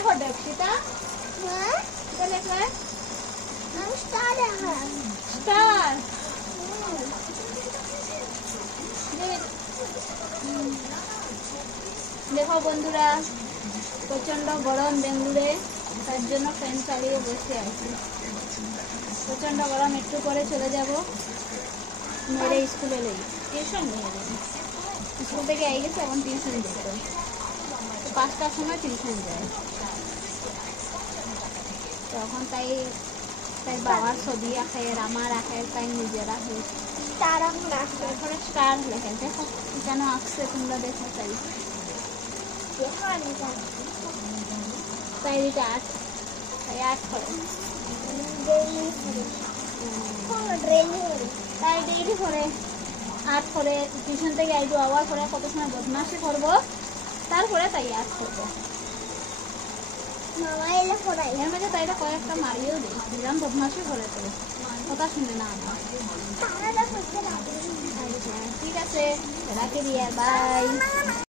দেখো দীক্ষিতা হ্যাঁ এটা লেখা আমি স্টার দেখা স্টার দেখো বন্ধুরা প্রচন্ড গরম বেঙ্গুরে তার জন্য ফ্যান চালিয়ে বসে আছি প্রচন্ড গরম একটু পরে চলে যাব মেরে স্কুলে নেই টিউশন নিয়ে যাবো স্কুল থেকে আই গেছে এখন টিউশন যেতে 5টার সময় টিউশন যায় তখন তাই তাই বাবার ছবি আঁকে আমার আঁকে তাই নিজের আঁকে স্টার এখন আসবে তারপরে স্টার লেখা দেখো কেন আঁকছে তোমরা দেখো তাই দেখো আমি জানি তাই এটা আর্ট তাই আর্ট করে ডেইলি করে ডেইলি করে তাই ডেইলি করে আর্ট করে টিউশন থেকে আইডু আওয়ার পরে কত সময় বদমাশি করবো তারপরে তাই আর্ট করবো মামা এলে পড়াই এর মাঝে তাইটা কয়েকটা মারিয়েও দিই দিলাম বদমাশি করে তো কথা শুনে না আমার তারা করতে লাগে ঠিক আছে রাখি দিয়ে বাই